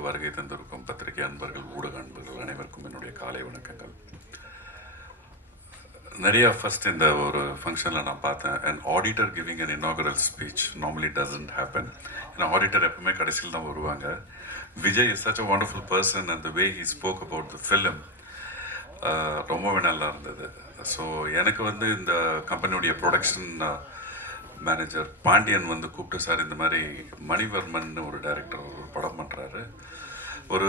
விழாவுக்கு வருகை தந்திருக்கும் பத்திரிகை அன்பர்கள் ஊடக அன்பர்கள் அனைவருக்கும் என்னுடைய காலை வணக்கங்கள். நிறைய ஃபர்ஸ்ட் இந்த ஒரு ஃபங்க்ஷனில் நான் பார்த்தேன். And auditor giving an inaugural speech normally doesn't happen ஏன்னா ஆடிட்டர் எப்பவுமே கடைசியில் தான் வருவாங்க. Vijay is such a wonderful person and the way he spoke about the film ரொம்பவே நல்லா இருந்தது. ஸோ எனக்கு வந்து இந்த கம்பெனியுடைய ப்ரொடக்ஷன் மேனேஜர் பாண்டியன் வந்து கூப்பிட்டு சார் இந்த மாதிரி மணிவர்மன் ஒரு டைரக்டர் ஒரு படம் பண்ணுறாரு ஒரு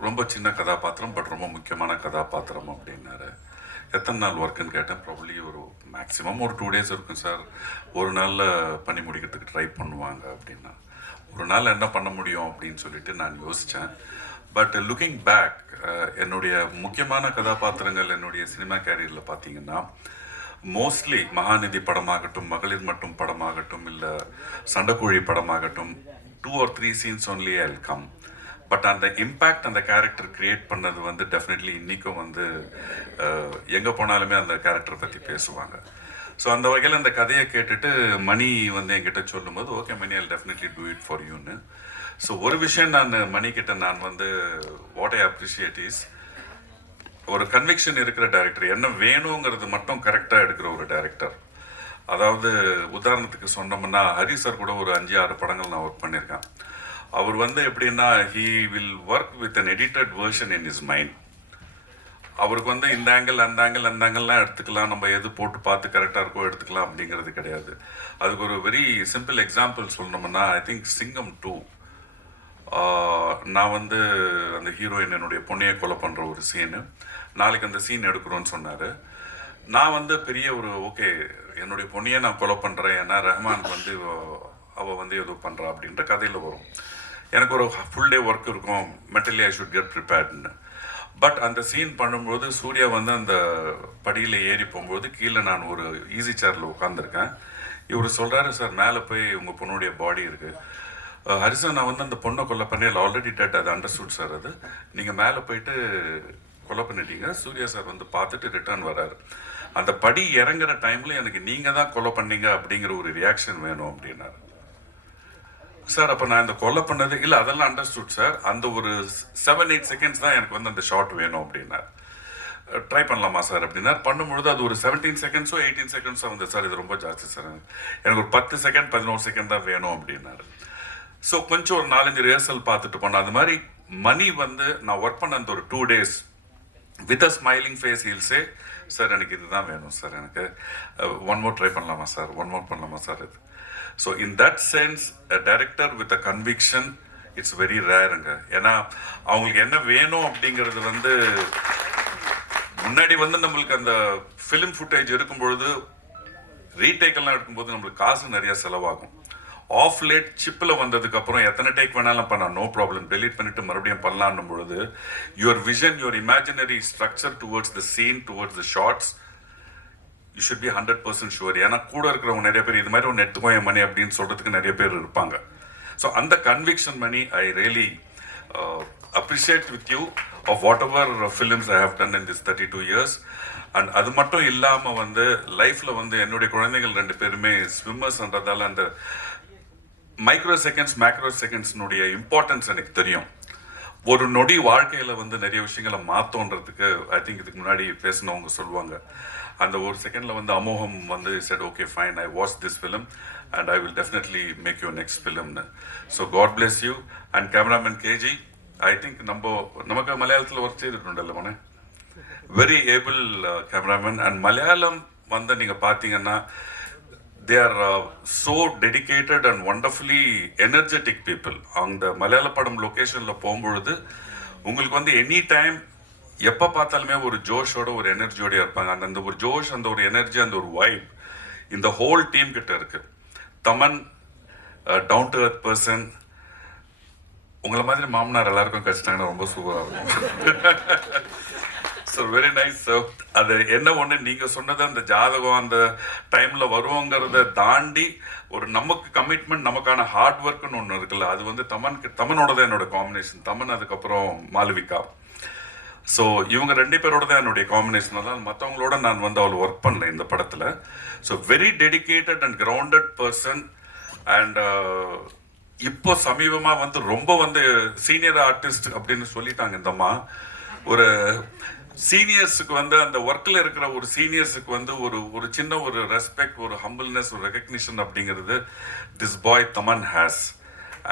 ரொம்ப சின்ன கதாபாத்திரம் பட் ரொம்ப முக்கியமான கதாபாத்திரம் அப்படின்னாரு. எத்தனை நாள் ஒர்க்குன்னு கேட்டேன். ப்ராப்ளி ஒரு மேக்ஸிமம் ஒரு டூ டேஸ் இருக்கும் சார். ஒரு நாளில் பண்ணி முடிக்கிறதுக்கு ட்ரை பண்ணுவாங்க அப்படின்னா. ஒரு நாள் என்ன பண்ண முடியும்? அப்படின்னு சொல்லிட்டு நான் யோசித்தேன் பட் லுக்கிங் பேக் என்னுடைய முக்கியமான கதாபாத்திரங்கள் என்னுடைய சினிமா கேரியரில் பார்த்தீங்கன்னா மோஸ்ட்லி மகாநிதி படமாகட்டும் மகளிர் மட்டும் படமாகட்டும் இல்லை Sandakozhi படமாகட்டும் two or three scenes only I come but அந்த இம்பேக்ட் அந்த கேரக்டர் கிரியேட் பண்ணது வந்து டெஃபினெட்லி இன்றைக்கும் வந்து எங்கே போனாலுமே அந்த கேரக்டரை பற்றி பேசுவாங்க. ஸோ அந்த வகையில் அந்த கதையை கேட்டுட்டு மணி வந்து என்கிட்ட சொல்லும்போது okay Mani I definitely do it for யூன்னு ஸோ ஒரு விஷயம் நான் மணிக்கிட்ட நான் வந்து வாட் ஐ அப்ரிஷியேட் இஸ் ஒரு கன்விக்ஷன் இருக்கிற டைரக்டர் என்ன வேணுங்கிறது மட்டும் கரெக்டாக எடுக்கிற ஒரு டைரக்டர் அதாவது உதாரணத்துக்கு சொன்னோம்னா ஹரி சார் கூட ஒரு அஞ்சு ஆறு படங்கள் நான் ஒர்க் பண்ணியிருக்கேன். அவர் வந்து எப்படின்னா he will work with an edited version in his mind அவருக்கு வந்து இந்த ஆங்கிள் அந்த ஆங்கிள் அந்த ஆங்கிள்லாம் எடுத்துக்கலாம். நம்ம எது போட்டு பார்த்து கரெக்டாக இருக்கோ எடுத்துக்கலாம் அப்படிங்கிறது கிடையாது. அதுக்கு ஒரு வெரி சிம்பிள் எக்ஸாம்பிள் சொல்லணும்னா ஐ திங்க் சிங்கம் டூ நான் வந்து அந்த ஹீரோயின் என்னுடைய பொண்ணையை கொலை பண்ணுற ஒரு சீனு. நாளைக்கு அந்த சீன் எடுக்கிறோன்னு சொன்னார். நான் வந்து பெரிய ஒரு ஓகே என்னுடைய பொண்ணையை நான் கொலை பண்ணுறேன் ஏன்னா ரஹ்மான் வந்து அவள் வந்து ஏதோ பண்ணுறா அப்படின்ற கதையில் வரும். எனக்கு ஒரு ஃபுல் டே ஒர்க் இருக்கும். மென்டலி ஐ ஷுட் கெட் ப்ரிப்பேர்ட்னு பட் அந்த சீன் பண்ணும்போது சூர்யா வந்து அந்த படியில் ஏறி போகும்போது கீழே நான் ஒரு ஈஸி சேரில் உட்காந்துருக்கேன் இவர் சொல்கிறாரு சார் மேலே போய் உங்கள் பொண்ணுடைய பாடி இருக்குது ஹரிசன் நான் வந்து அந்த பொண்ணை கொலை பண்ணி ஆல்ரெடி டெட் அது அண்டர்ஸ்டுட் சார் அது. நீங்கள் மேலே போயிட்டு கொலை பண்ணிட்டீங்க. சூர்யா சார் வந்து பார்த்துட்டு ரிட்டர்ன் வராரு. அந்த படி இறங்குற டைமில் எனக்கு நீங்கள் தான் கொலை பண்ணீங்க அப்படிங்கிற ஒரு ரியாக்ஷன் வேணும் அப்படின்னாரு. சார் அப்போ நான் இந்த கொலை பண்ணது இல்லை அதெல்லாம் அண்டர்ஸ்டுட் சார் அந்த ஒரு செவன் எயிட் செகண்ட்ஸ் தான் எனக்கு வந்து அந்த ஷார்ட் வேணும் அப்படின்னார். ட்ரை பண்ணலாமா சார் அப்படின்னார். பண்ணும்பொழுது அது ஒரு செவன்டீன் செகண்ட்ஸோ எயிட்டீன் செகண்ட்ஸோ வந்து சார் இது ரொம்ப ஜாஸ்தி சார் எனக்கு ஒரு பத்து செகண்ட் பதினோரு செகண்ட் தான் வேணும் அப்படின்னாரு. ஸோ கொஞ்சம் ஒரு நாலஞ்சு ரிஹர்சல் பார்த்துட்டு போனோம் அது மாதிரி மணி வந்து நான் ஒர்க் பண்ண அந்த ஒரு two days with a smiling face he'll say sir எனக்கு இதுதான் வேணும் சார் எனக்கு ஒன் மோர் ட்ரை பண்ணலாமா சார் ஒன் மோர் பண்ணலாமா சார் இது. So in that sense director with a conviction it's very ரேருங்க ஏன்னா அவங்களுக்கு என்ன வேணும் அப்படிங்கிறது வந்து முன்னாடி வந்து நம்மளுக்கு அந்த ஃபிலிம் ஃபுட்டேஜ் இருக்கும் பொழுது ரீடேக்கெல்லாம் எடுக்கும்போது நம்மளுக்கு காசு நிறைய செலவாகும். ஆஃப் லேட் சிப்பில் வந்ததுக்கு அப்புறம் எத்தனை டேக் வேணாலும் பண்ணலாம். நோ ப்ராப்ளம் டெலீட் பண்ணிட்டு மறுபடியும் பண்ணலான்னும் பொழுது your vision your imaginary structure towards the scene towards the shots you should be hundred percent sure ஏன்னா கூட இருக்கிறவங்க நிறைய பேர் இது மாதிரி ஒன்று எடுத்துக்கோ மணி அப்படின்னு சொல்கிறதுக்கு நிறைய பேர் இருப்பாங்க. ஸோ அந்த conviction Mani I really appreciate with you of whatever films I have done in this thirty two years and அது மட்டும் இல்லாமல் வந்து லைஃப்பில் வந்து என்னுடைய குழந்தைகள் ரெண்டு பேருமே ஸ்விம்மர்ஸ்ன்றதால அந்த மைக்ரோ செகண்ட்ஸ் மேக்ரோ செகண்ட்ஸ்னுடைய இம்பார்ட்டன்ஸ் எனக்கு தெரியும். ஒரு நொடி வாழ்க்கையில் வந்து நிறைய விஷயங்களை மாற்றோன்றதுக்கு ஐ திங்க் இதுக்கு முன்னாடி பேசினவங்க சொல்லுவாங்க. அந்த ஒரு செகண்டில் வந்து அமோகம் வந்து said okay fine I watch this film and I will definitely make you next ஃபிலிம்னு so God bless you and cameraman KG I think நம்ம நமக்கு மலையாளத்தில் ஒர்க் செய்திருக்கணும்ல மனே? Very able cameraman and Malayalam வந்து நீங்கள் பார்த்தீங்கன்னா they are so dedicated and wonderfully energetic people அந்த மலையாள படம் லொக்கேஷனில் போகும்பொழுது உங்களுக்கு வந்து எனி டைம் எப்போ பார்த்தாலுமே ஒரு ஜோஷோட ஒரு எனர்ஜியோடய இருப்பாங்க. அந்த அந்த ஒரு ஜோஷ் அந்த ஒரு எனர்ஜி அந்த ஒரு வைப் இந்த ஹோல் டீம் கிட்ட இருக்கு. Thaman down to earth person உங்களை மாதிரி மாமனார் எல்லாருக்கும் கழிச்சிட்டாங்கன்னா ரொம்ப சூப்பராக இருக்கும். ஸோ வெரி நைஸ் அது என்ன ஒன்று நீங்கள் சொன்னது அந்த ஜாதகம் அந்த டைமில் வருவோங்கிறத தாண்டி ஒரு நமக்கு கமிட்மெண்ட் நமக்கான ஹார்ட் ஒர்க்குன்னு ஒன்று இருக்குல்ல அது வந்து தமனுக்கு தமனோட தான் என்னோட காம்பினேஷன் தமன் அதுக்கப்புறம் மாலவிகா ஸோ இவங்க ரெண்டு பேரோட தான் என்னுடைய காம்பினேஷன் தான் மற்றவங்களோட நான் வந்து அவள் ஒர்க் பண்ணல இந்த படத்தில். So very dedicated and grounded person and இப்போ சமீபமாக வந்து ரொம்ப வந்து சீனியர் ஆர்டிஸ்ட் அப்படின்னு சொல்லிட்டாங்க இந்தம்மா ஒரு சீனியர்ஸுக்கு வந்து அந்த ஒர்க்கில் இருக்கிற ஒரு சீனியர்ஸுக்கு வந்து ஒரு ஒரு சின்ன ஒரு ரெஸ்பெக்ட் ஒரு ஹம்பிள்னஸ் ஒரு ரெக்கக்னிஷன் அப்படிங்கிறது this boy Thaman has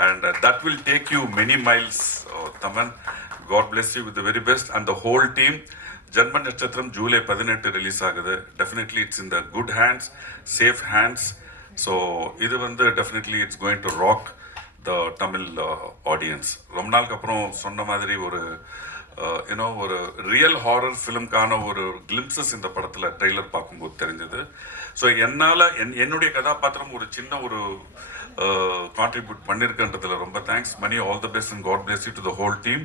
and that will take you many miles Thaman God bless you with very best and the whole team Janma Natchathiram July பதினெட்டு ரிலீஸ் ஆகுது. Definitely it's in the good hands safe hands so இது வந்து definitely it's going to rock the Tamil audience ரொம்ப நாளுக்கு அப்புறம் சொன்ன மாதிரி ஒரு யூனோ ஒரு ரியல் ஹாரர் ஃபிலிம்க்கான ஒரு கிளிம்சஸ் இந்த படத்தில் ட்ரெய்லர் பார்க்கும்போது தெரிஞ்சது. ஸோ என்னால் என் என்னுடைய கதாபாத்திரம் ஒரு சின்ன ஒரு கான்ட்ரிபியூட் பண்ணியிருக்கன்றதுல ரொம்ப thanks Mani all the best and God bless you to the whole team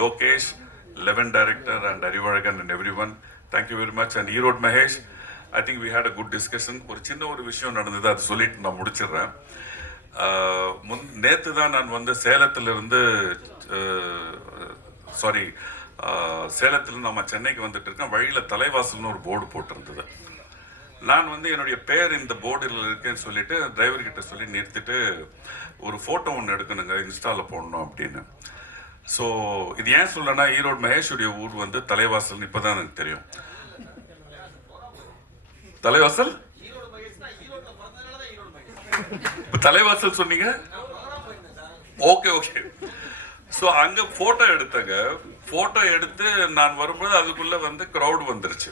Lokesh eleven director and Arivazhagan and everyone thank you very much and Erode Mahesh I think we had a good discussion ஒரு சின்ன ஒரு விஷயம் நடந்தது அது சொல்லிட்டு நான் முடிச்சிடுறேன். முன் நேற்று தான் நான் வந்து சேலத்திலிருந்து சாரி சேலத்தில் நம்ம சென்னைக்கு வந்துட்டு இருக்கேன். வழியில் தலைவாசல்னு ஒரு போர்டு போட்டிருந்தது. நான் வந்து என்னுடைய பேர் இந்த போர்டில் இருக்கேன்னு சொல்லிட்டு டிரைவர் கிட்ட சொல்லி நிறுத்திட்டு ஒரு ஃபோட்டோ ஒன்று எடுக்கணுங்க இன்ஸ்டாவில் போடணும் அப்படின்னு. ஸோ இது ஏன் சொல்லனா ஈரோடு மகேஷுடைய ஊர் வந்து தலைவாசல் இப்போ தான் எனக்கு தெரியும். தலைவாசல்? இப்போ தலைவாசல் சொன்னீங்க? ஓகே ஓகே ஸோ அங்கே ஃபோட்டோ எடுத்தங்க. ஃபோட்டோ எடுத்து நான் வரும்போது அதுக்குள்ளே வந்து க்ரௌடு வந்துருச்சு.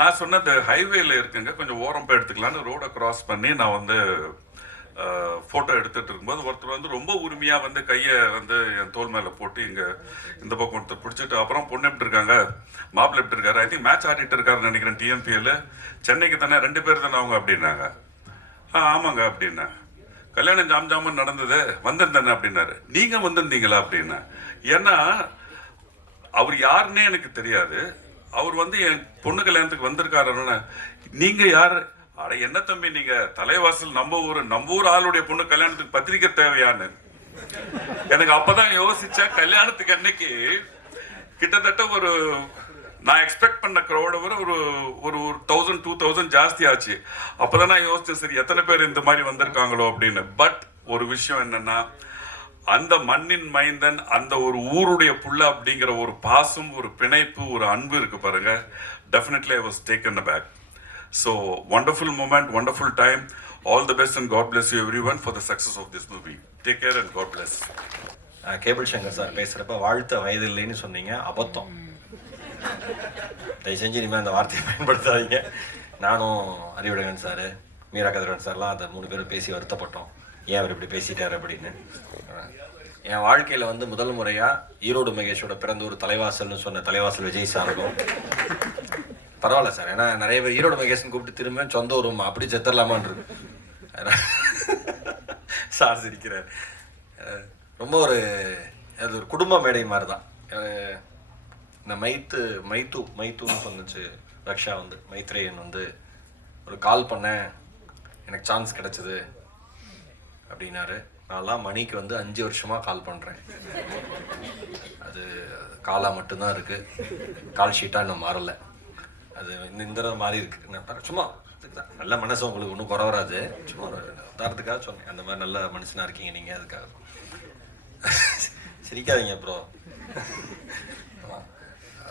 நான் சொன்னது ஹைவேல இருக்குங்க. கொஞ்சம் ஓரம் போய் எடுத்துக்கலான்னு ரோடை கிராஸ் பண்ணி நான் வந்து ஃபோட்டோ எடுத்துட்டு இருக்கும்போது ஒருத்தர் வந்து ரொம்ப உரிமையாக வந்து கையை வந்து என் தோல் மேலே போட்டு இங்கே இந்த பக்கம் ஒருத்தர் பிடிச்சிட்டு அப்புறம் பொண்ணு எப்படி இருக்காங்க? மாப்பிள்ள எப்படி இருக்காரு? ஐ திங்க் மேட்ச் ஆடிட்டு இருக்காருன்னு நினைக்கிறேன் டிஎம்பிஎல் சென்னைக்கு தானே ரெண்டு பேர் தானே அவங்க அப்படின்னாங்க. ஆ ஆமாங்க அப்படின்னேன் கல்யாணம் ஜாம் ஜாமன் நடந்தது வந்திருந்தேன் அப்படின்னாரு. நீங்க வந்திருந்தீங்களா அப்படின்னா ஏன்னா அவர் யாருன்னே எனக்கு தெரியாது. அவர் வந்து என் பொண்ணு கல்யாணத்துக்கு வந்திருக்காருன்னு நீங்க யார்? அட என்ன தம்பி நீங்க? தலைவாசல் நம்ம ஊர் நம்ம ஊர் ஆளுடைய பொண்ணு கல்யாணத்துக்கு பத்திரிக்கை தேவையான்னு. எனக்கு அப்பதான் யோசிச்சேன் கல்யாணத்துக்கு அன்னைக்கு கிட்டத்தட்ட ஒரு நான் எக்ஸ்பெக்ட் பண்ண க்ரௌடை விட ஒரு ஒரு ஒரு தௌசண்ட் டூ தௌசண்ட் ஜாஸ்தி ஆச்சு. அப்பதான் நான் யோசித்தேன் சரி எத்தனை பேர் இந்த மாதிரி வந்திருக்காங்களோ அப்படின்னு. பட் ஒரு விஷயம் என்னென்னா அந்த மண்ணின் மைந்தன் அந்த ஒரு ஊருடைய புள்ள அப்படிங்கிற ஒரு பாசம் ஒரு பிணைப்பு ஒரு அன்பு இருக்கு பாருங்க. Definitely I was taken back so wonderful moment wonderful time all the best and God bless you everyone for the success of this movie take care and God bless Cable Sankar sir பேசுகிறப்ப வாழ்த்த வயது இல்லைன்னு சொன்னீங்க. அபத்தம். தயவு செஞ்சு இனிமேல் அந்த வார்த்தையை பயன்படுத்தாதீங்க. நானும் அறிவுடகன் சார் மீரா கதிரவன் சார்லாம் அந்த மூணு பேரும் பேசி வருத்தப்பட்டோம். ஏன் அவர் இப்படி பேசிட்டார் அப்படின்னு. என் வாழ்க்கையில் வந்து முதல் முறையாக ஈரோடு மகேஷோட பிறந்த ஒரு தலைவாசல்னு சொன்ன தலைவாசல் விஜய் சாருக்கும். பரவாயில்ல சார் ஏன்னா நிறைய பேர் ஈரோடு மகேஷன் கூப்பிட்டு திரும்ப சொந்த ஊரும் அப்படி செத்துடலாமான் இருக்கு சார் சிரிக்கிறார். ரொம்ப ஒரு அது ஒரு குடும்ப மேடை மாதிரி தான் இந்த மைத்து மைத்து மைத்துன்னு சொன்னுச்சு. ரக்ஷா வந்து மைத்ரேயன் வந்து ஒரு கால் பண்ணேன் எனக்கு சான்ஸ் கிடச்சிது. அப்படின்னாரு. நான்லாம் மணிக்கு வந்து அஞ்சு வருஷமாக கால் பண்ணுறேன் அது காலாக மட்டும்தான் இருக்குது கால் ஷீட்டாக இன்னும் மாறலை. அது இந்த இந்த மாறி இருக்கு. நான் சும்மா நல்ல மனசு உங்களுக்கு ஒன்றும் குறை வராது. சும்மா உதாரணத்துக்காக சொன்னேன். அந்த மாதிரி நல்ல மனுஷனாக இருக்கீங்க நீங்கள் அதுக்காக. சிரிக்காதீங்க ப்ரோ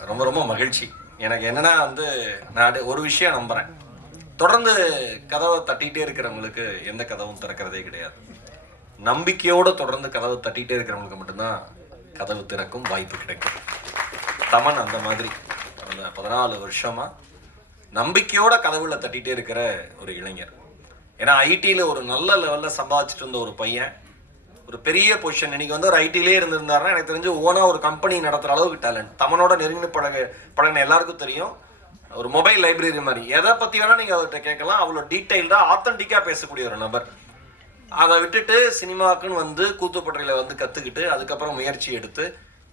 ரொம்ப ரொம்ப மகிழ்ச்சி. எனக்கு என்னன்னா வந்து நான் ஒரு விஷயம் நம்புறேன். தொடர்ந்து கதவை தட்டிகிட்டே இருக்கிறவங்களுக்கு எந்த கதவும் திறக்கிறதே கிடையாது. நம்பிக்கையோடு தொடர்ந்து கதவை தட்டிகிட்டே இருக்கிறவங்களுக்கு மட்டும்தான் கதவு திறக்கும் வாய்ப்பு கிடைக்கும். தமன் அந்த மாதிரி. அந்த பதினாலு வருஷமா நம்பிக்கையோட கதவுல தட்டிகிட்டே இருக்கிற ஒரு இளைஞர். ஏன்னா ஐடியில் ஒரு நல்ல லெவலில் சம்பாதிச்சுட்டு இருந்த ஒரு பையன் ஒரு பெரிய பொசிஷன் இன்றைக்கி வந்து ஒரு ஐடிலே இருந்திருந்தாருன்னா எனக்கு தெரிஞ்சு ஓனாக ஒரு கம்பெனி நடத்துற அளவுக்கு டேலண்ட் தமனோட நெருங்கின பழக பழகின எல்லாருக்கும் தெரியும். ஒரு மொபைல் லைப்ரரி மாதிரி. எதை பற்றி வேணால் நீங்கள் அவர்கிட்ட கேட்கலாம். அவ்வளோ டீட்டெயில்டாக ஆத்தன்டிக்காக பேசக்கூடிய ஒரு நபர். அதை விட்டுட்டு சினிமாக்குன்னு வந்து கூத்துப்பட்றையில வந்து கற்றுக்கிட்டு அதுக்கப்புறம் முயற்சி எடுத்து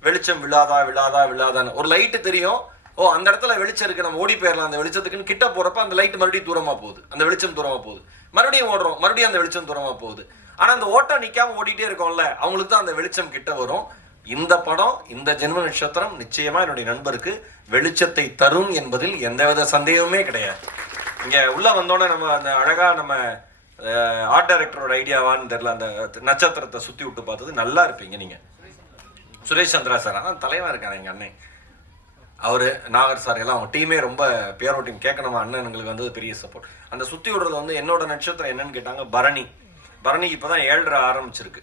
வெளிச்சம் விழாதா விழாதா விழாதான்னு. ஒரு லைட்டு தெரியும். ஓ அந்த இடத்துல வெளிச்சம் இருக்கு. நம்ம ஓடி போயிடலாம் அந்த வெளிச்சத்துக்குன்னு கிட்ட போகிறப்ப அந்த லைட் மறுபடியும் தூரமாக போகுது. அந்த வெளிச்சம் தூரமாக போகுது. மறுபடியும் ஓடுறோம். மறுபடியும் அந்த வெளிச்சம் தூரமாக போகுது. ஆனால் அந்த ஓட்டம் நிற்காம ஓடிட்டே இருக்கோம்ல அவங்களுக்கு தான் அந்த வெளிச்சம் கிட்ட வரும். இந்த படம் இந்த ஜென்ம நட்சத்திரம் நிச்சயமா என்னுடைய நண்பருக்கு வெளிச்சத்தை தரும் என்பதில் எந்தவித சந்தேகமே கிடையாது. இங்க உள்ள வந்தோடனே நம்ம அந்த அழகா நம்ம ஆர்ட் டைரக்டரோட ஐடியாவான்னு தெரியல அந்த நட்சத்திரத்தை சுற்றி விட்டு பார்த்தது நல்லா இருப்பீங்க நீங்கள் சுரேஷ் சந்திரா சார் ஆனால் தலைவா இருக்காரு எங்கள் அண்ணன் அவர் நாகர் சார் எல்லாம் அவங்க டீமே ரொம்ப பேரோட்டின் டீம் அண்ணன் அண்ணனுங்களுக்கு வந்து பெரிய சப்போர்ட் அந்த சுற்றி விடுறது வந்து என்னோட நட்சத்திரம் என்னன்னு கேட்டாங்க பரணி. பரணிக்கு இப்போ தான் ஏழ்ரை ஆரம்பிச்சிருக்கு.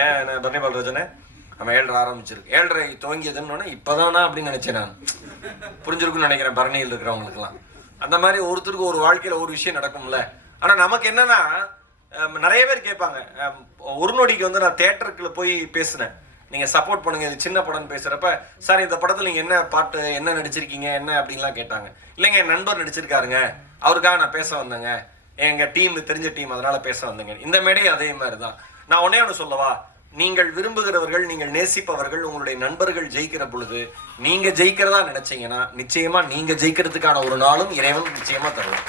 ஏன் என்ன பரணி பாலராஜனே? நம்ம ஏழரை ஆரம்பிச்சிருக்கு. ஏழ்ரை துவங்கியதுன்னு இப்போதானா அப்படின்னு நினச்சேன் நான். புரிஞ்சிருக்குன்னு நினைக்கிறேன் பரணியில் இருக்கிறவங்களுக்குலாம் அந்த மாதிரி ஒருத்தருக்கு ஒரு வாழ்க்கையில் ஒரு விஷயம் நடக்கும்ல. ஆனால் நமக்கு என்னன்னா நிறைய பேர் கேட்பாங்க. ஒரு நொடிக்கு வந்து நான் தேட்டருக்குள்ள போய் பேசினேன். நீங்கள் சப்போர்ட் பண்ணுங்க இது சின்ன படம்னு பேசுகிறப்ப சார் இந்த படத்தில் நீங்கள் என்ன பாட்டு என்ன நடிச்சிருக்கீங்க என்ன? அப்படின்லாம் கேட்டாங்க. இல்லைங்க என் நண்பர் நடிச்சிருக்காருங்க. அவருக்காக நான் பேச வந்தேங்க. எங்கள் டீம் தெரிஞ்ச டீம் அதனால் பேச வந்தேங்க. இந்த மேடை அதே மாதிரி தான் நான் ஒன்னே ஒன்று சொல்லவா? நீங்கள் விரும்புகிறவர்கள் நீங்கள் நேசிப்பவர்கள் உங்களுடைய நண்பர்கள் ஜெயிக்கிற பொழுது நீங்க ஜெயிக்கிறதா நினைச்சீங்கன்னா நிச்சயமா நீங்க ஜெயிக்கிறதுக்கான ஒரு நாளும் இறைவன் நிச்சயமா தருவோம்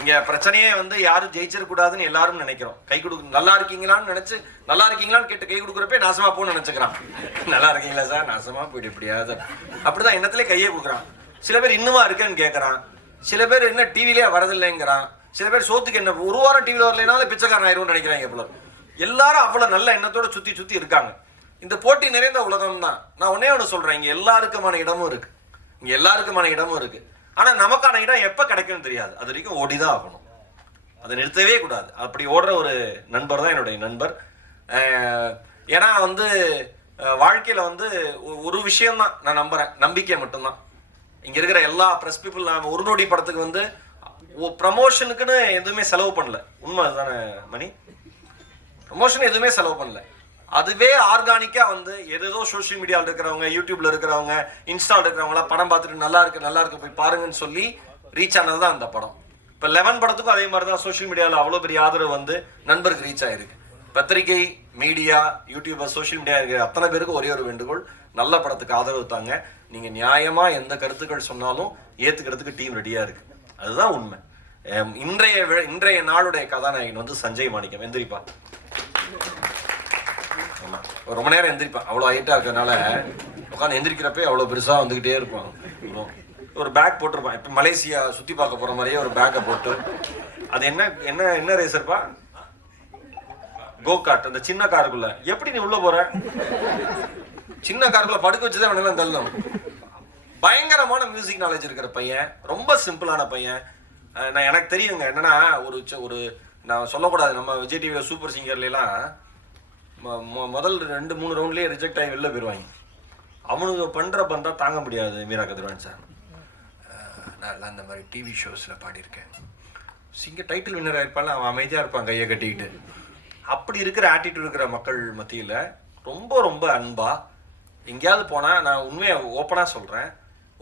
இங்க பிரச்சனையே வந்து யாரும் ஜெயிச்சிடக்கூடாதுன்னு எல்லாரும் நினைக்கிறோம். கை கொடு நல்லா இருக்கீங்களான்னு நினைச்சு நல்லா இருக்கீங்களான்னு கேட்டு கை கொடுக்குறப்ப நாசமா போன்னு நினைச்சுக்கிறான். நல்லா இருக்கீங்களா சார்? நாசமா போயிட்டு அப்படி அப்படிதான் எண்ணத்துலேயே கையே கொடுக்குறான். சில பேர் இன்னுமா இருக்கேன்னு கேட்கறான் சில பேர் என்ன டிவிலே வரதில்லைங்கிறான். சில பேர் சோத்துக்கு என்ன ஒரு வாரம் டிவியில் வரலைனாலும் பிச்சைக்காரன் ஆயிரும்னு நினைக்கிறாங்க இவ்வளோ எல்லாரும் அவ்வளோ நல்ல எண்ணத்தோட சுற்றி சுற்றி இருக்காங்க. இந்த போட்டி நிறைந்த உலகம் தான். நான் ஒன்னே ஒன்று சொல்கிறேன் இங்கே எல்லாருக்குமான இடமும் இருக்குது இங்கே எல்லாருக்குமான இடமும் இருக்குது ஆனால் நமக்கான இடம் எப்போ கிடைக்கும்னு தெரியாது. அது வரைக்கும் ஓடி தான் ஆகணும். அதை நிறுத்தவே கூடாது. அப்படி ஓடுற ஒரு நண்பர் தான் என்னுடைய நண்பர். ஏன்னா வந்து வாழ்க்கையில் வந்து ஒரு விஷயம் தான் நான் நம்புகிறேன் நம்பிக்கை மட்டும்தான். இங்கே இருக்கிற எல்லா ப்ரெஸ் பீப்புள் நான் ஒரு நொடி படத்துக்கு வந்து ப்ரமோஷனுக்குன்னு எதுவுமே செலவு பண்ணல. உண்மை தானே மணி? ப்ரமோஷன் எதுவுமே செலவு பண்ணல. அதுவே ஆர்கானிக்காக வந்து ஏதேதோ சோஷியல் மீடியாவில் இருக்கிறவங்க யூடியூப்ல இருக்கிறவங்க இன்ஸ்டாவில் இருக்கிறவங்களாம் படம் பார்த்துட்டு நல்லா இருக்கு நல்லா இருக்கு போய் பாருங்கன்னு சொல்லி ரீச் ஆனது தான் அந்த படம். இப்போ லெவன் படத்துக்கும் அதே மாதிரி தான் சோஷியல் மீடியாவில் அவ்வளோ பெரிய ஆதரவு வந்து நண்பருக்கு ரீச் ஆயிருக்கு. பத்திரிகை மீடியா யூடியூபர் சோஷியல் மீடியா இருக்கிற அத்தனை பேருக்கு ஒரே ஒரு வேண்டுகோள் நல்ல படத்துக்கு ஆதரவு தாங்க. நீங்கள் நியாயமாக எந்த கருத்துக்கள் சொன்னாலும் ஏற்றுக்கிறதுக்கு டீம் ரெடியாக இருக்குது அதுதான் உண்மை. இன்றைய இன்றைய நாளுடைய கதாநாயகன் வந்து சஞ்சய் மாணிக்கம். எந்திரிப்பா. ஆமாம் ரொம்ப நேரம் எந்திரிப்பான் அவ்வளோ ஹைட்டாக இருக்கிறதுனால உட்காந்து எந்திரிக்கிறப்பே அவ்வளோ பெருசாக வந்துக்கிட்டே இருப்பான். ஒரு பேக் போட்டிருப்பான். இப்போ மலேசியா சுற்றி பார்க்க போகிற மாதிரியே ஒரு பேக்கை போட்டு அது என்ன என்ன என்ன ரேசர்ப்பா கோகாட் அந்த சின்ன காருக்குள்ள எப்படி நீ உள்ள போற? சின்ன காருக்குள்ள படுக்க வச்சுதான் வேணாலும் தள்ளணும். பயங்கரமான மியூசிக் நாலேஜ் இருக்கிற பையன் ரொம்ப சிம்பிளான பையன். நான் எனக்கு தெரியுங்க என்னன்னா ஒரு ச- ஒரு நான் சொல்லக்கூடாது நம்ம விஜய் டிவியில் சூப்பர் சிங்கர்லாம் மொ- முதல் ரெண்டு மூணு ரவுண்ட்லேயே ரிஜெக்ட் ஆகி வெளில போயிடுவாங்க அவனுங்க பண்ணுற பந்தா தாங்க முடியாது மீரா கதிர்வான் சார் நான் அந்த மாதிரி டிவி ஷோஸில் பாடியிருக்கேன். சிங்க டைட்டில் வின்னர் ஆயிருப்பான்ல அவன் அமைதியாக இருப்பான் கையை கட்டிக்கிட்டு. அப்படி இருக்கிற ஆட்டிடியூட் இருக்கிற மக்கள் மத்தியில் ரொம்ப ரொம்ப அன்பா எங்கேயாவது போனால் நான் உண்மையை ஓப்பனாக சொல்கிறேன்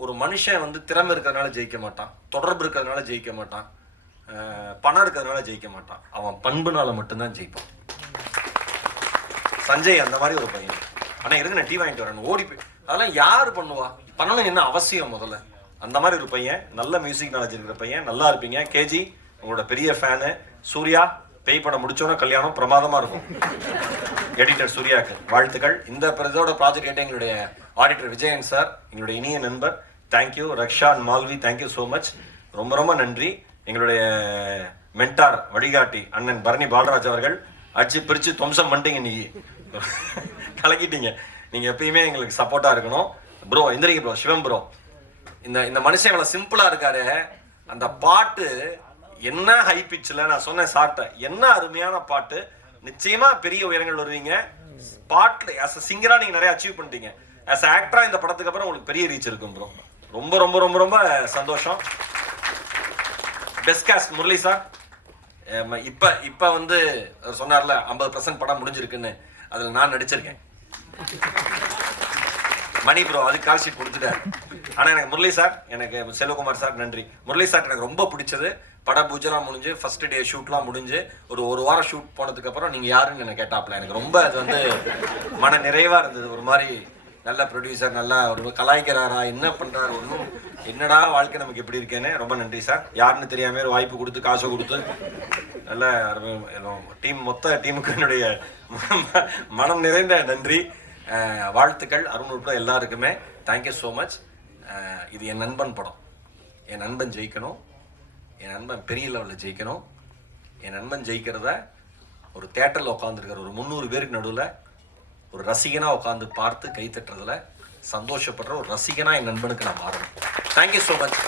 ஒரு மனுஷன் வந்து திறமை இருக்கிறதுனால ஜெயிக்க மாட்டான் தொடர்பு இருக்கிறதுனால ஜெயிக்க மாட்டான் பணம் இருக்கிறதுனால ஜெயிக்க மாட்டான். அவன் பண்புனால மட்டும்தான் ஜெயிப்பான். சஞ்சய் அந்த மாதிரி ஒரு பையன். ஆனால் இருக்கு நான் டீ வாங்கிட்டு வரேன். ஓடி போய் அதெல்லாம் யார் பண்ணுவா? பண்ணணும் என்ன அவசியம் முதல்ல? அந்த மாதிரி ஒரு பையன் நல்ல மியூசிக் நாலேஜ் இருக்கிற பையன் நல்லா இருப்பீங்க. கேஜி உங்களோட பெரிய ஃபேனு சூர்யா பேய் படம் முடிச்சோன்னா கல்யாணம் பிரமாதமா இருக்கும். எடிட்டர் சூர்யாக்கு. வாழ்த்துக்கள். இந்த இதோட ப்ராஜெக்ட் கேட்ட எங்களுடைய ஆடிட்டர் விஜயன் சார் எங்களுடைய இனிய நண்பர். Thank you Raksha and Malvi thank you so much ரொம்ப ரொம்ப நன்றி. எங்களுடைய மென்டார் வழிகாட்டி அண்ணன் பரணி பாலராஜ் அவர்கள் அடிச்சு பிரித்து துவம்சம் பண்ணிட்டீங்க இன்னைக்கு. கலக்கிட்டீங்க. நீங்கள் எப்பயுமே எங்களுக்கு சப்போர்ட்டாக இருக்கணும். ப்ரோ எந்திரிங்க ப்ரோ சிவம் ப்ரோ இந்த இந்த மனுஷன் இவ்வளோ சிம்பிளாக இருக்காரு. அந்த பாட்டு என்ன ஹை பிச்சில் நான் சொன்னேன் சார்ட்ட. என்ன அருமையான பாட்டு. நிச்சயமாக பெரிய உயரங்கள் வருவீங்க. பாட்டில் ஆஸ் அ சிங்கராக நீங்கள் நிறைய அச்சீவ் பண்ணிட்டீங்க. ஆஸ் அ ஆக்டரா இந்த படத்துக்கு அப்புறம் உங்களுக்கு பெரிய ரீச் இருக்கும் ப்ரோ ரொம்ப ரொம்ப ரொம்ப ரொம்ப சந்தோஷம். பெஸ்ட் காஸ்ட் முரளி சார் இப்போ இப்போ வந்து அவர் சொன்னார்ல ஐம்பது பர்சன்ட் படம் முடிஞ்சிருக்குன்னு. அதில் நான் நடிச்சிருக்கேன். மணி ப்ரோ அது கால் ஷீட் கொடுத்துட்டாரு. ஆனால் எனக்கு முரளி சார் எனக்கு செல்வகுமார் சார் நன்றி. முரளி சார் எனக்கு ரொம்ப பிடிச்சது. பட பூஜைலாம் முடிஞ்சு ஃபர்ஸ்ட் டே ஷூட்லாம் முடிஞ்சு ஒரு ஒரு வாரம் ஷூட் போனதுக்கப்புறம் நீங்கள் யாருன்னு எனக்கு கேட்டாப்ல. எனக்கு ரொம்ப அது வந்து மன நிறைவாக இருந்தது. ஒரு மாதிரி நல்ல ப்ரொடியூசர் நல்லா ஒரு கலாய்க்கிறாரா என்ன பண்ணுறாரு ஒன்றும் என்னடா வாழ்க்கை நமக்கு எப்படி இருக்கேன்னு ரொம்ப நன்றி சார். யாருன்னு தெரியாம ஒரு வாய்ப்பு கொடுத்து காசை கொடுத்து நல்ல டீம் மொத்த டீமுக்கு என்னுடைய ம- மனம் நிறைந்த நன்றி. வாழ்த்துக்கள் அருண் உட்பட எல்லாருக்குமே. தேங்க்யூ ஸோ மச் இது என் நண்பன் படம். என் நண்பன் ஜெயிக்கணும். என் நண்பன் பெரிய லெவலில் ஜெயிக்கணும். என் நண்பன் ஜெயிக்கிறத ஒரு தேட்டரில் உட்காந்துருக்கிற ஒரு முந்நூறு பேருக்கு நடுவில் ஒரு ரசிகனாக உட்காந்து பார்த்து கை தட்டுறதுல சந்தோஷப்படுற ஒரு ரசிகனாக என் நண்பனுக்கு நான் மாறணும். Thank you so much